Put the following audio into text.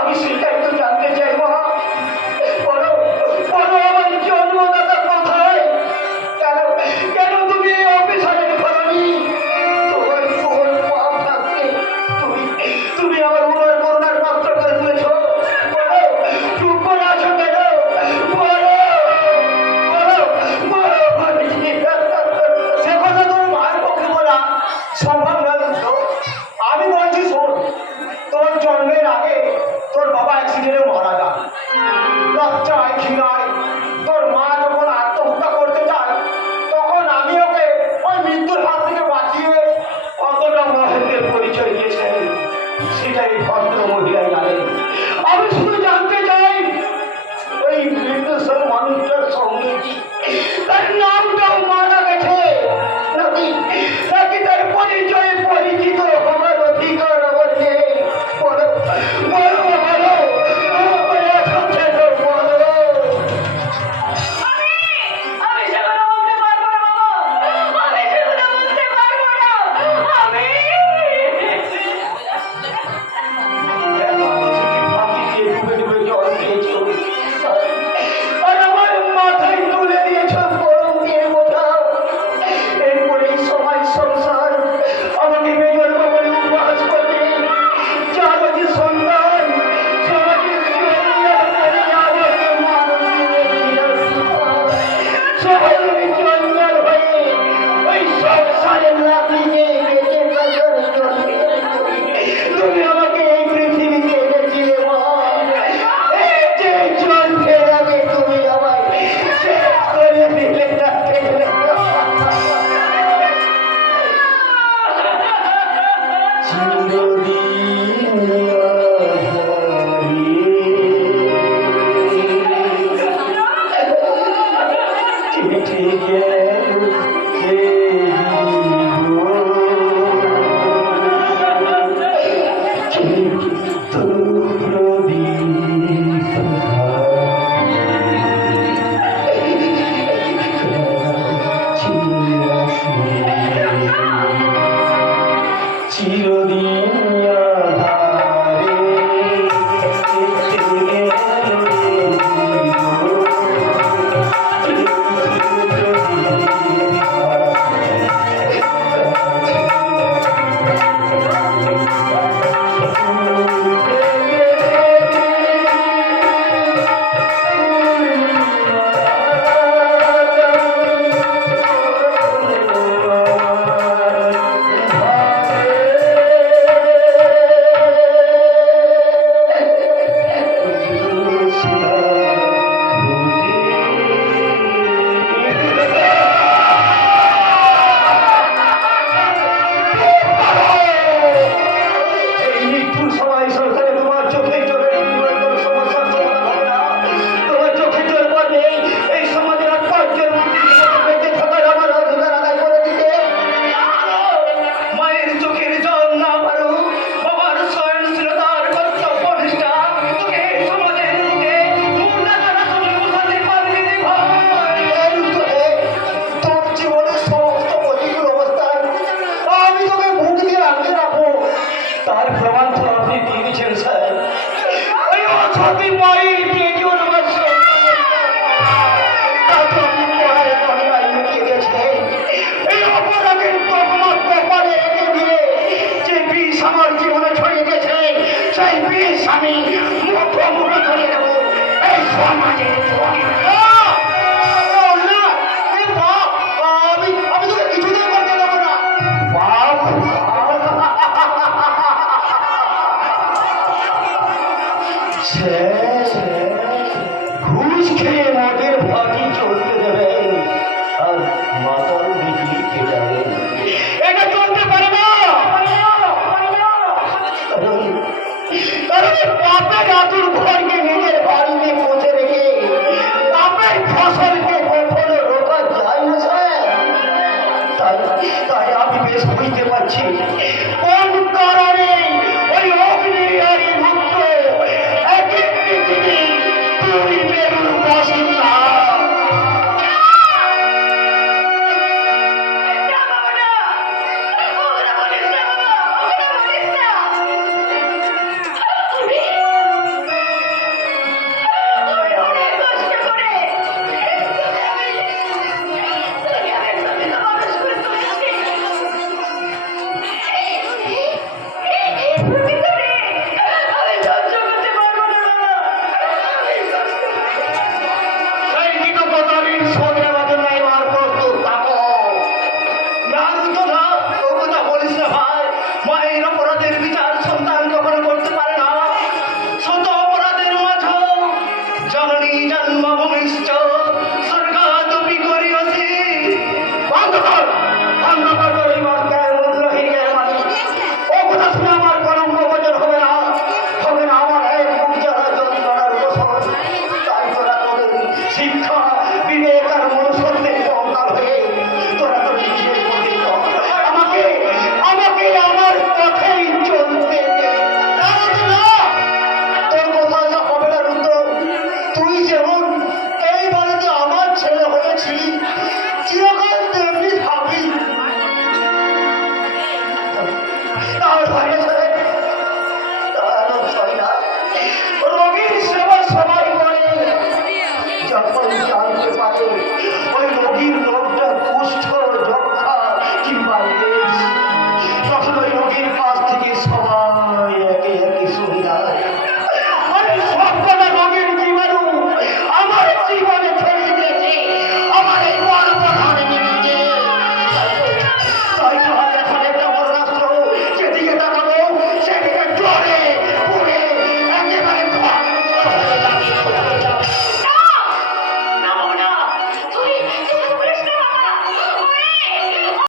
আমি সেটাই তো জানতে চাই মা। বলো বলো, আমার জন্মদাতা কোথায়? কেন কেন তুমি এই অফিসারের ঘরনি? তোমার কোন পাপ থাকতে তুমি তুমি আমার উদয় করুণার পাত্র করে তুলেছ? বলো, চুপ করে আছো কেন? বলো বলো বলো। সে কথা তোর মায়ের পক্ষে বলা সম্ভব না। আমি বলছি শোন, তোর জন্মের আগে তোর বাবা অ্যাক্সিডেন্টে মারা যান। লজ্জায় ঘৃণায় তোর মা যখন আত্মহত্যা করতে চায়, তখন আমি ওকে ওই মৃত্যুর হাত থেকে বাঁচিয়ে কতটা মহেন্দ্রের পরিচয় দিয়েছেন সেটাই ভদ্র মহিলা জানেন। আমি শুধু জানতে চাই, ওই মৃত্যুর সব মানুষটার সঙ্গে কি তার নামটাও মারা গেছে নাকি নাকি তার পরিচয়ে পরিচিত হওয়ার অধিকার আমার নেই? বলো বলো বলো, আমি সেগুলো বলতে পারবো না বাবা, আমি সেগুলো বলতে পারবো না। আমি ডুবে ডুবে জল খেয়েছো আর আমার মাথায় তুলে দিয়েছ গরম দিয়ে কোথাও। এরপরে সবাই সংসার আমাকে বেজন্ম বলে উপহাস করবে। জানো যে সন্তান সমাজের জঞ্জাল করে আমাকে মানুষ সবাই জঞ্জাল হয়ে ওই সংসারের লাঠিকে বেঁচে থাকার জন্য তুমি আমাকে এই পৃথিবীতে এনেছিলে মা। এই যে জল ফেরাবে তুমি আমায় শেষ করে দিলে না। তার প্রমাণ তো আপনি দিয়ে দিচ্ছেন স্যার। ওই অসতী মায়ের পেজন আমার এই অপরাধের তকমা কপালে এনে দিয়ে যে বিষ আমার জীবনে ছড়িয়ে গেছে, সেই বিষ আমি মুখে ধরে দেবো এই সমাজে। আমি তোকে কিছুতেই করতে দেবো না। ঘুষ খেয়ে মদের ফাঁকি চলতে দেবেন আর মাতাল বিক্রি খেটাবেন, এটা চলতে পারে না। কারণ বাপের আতুর ঘরকে নিজের বাড়িতে পৌঁছে রেখে বাপের তার ভয় আছে, তার ভয় না। রোগীর সেবা সবাই করে, যখন জানতে পারে ওই রোগীর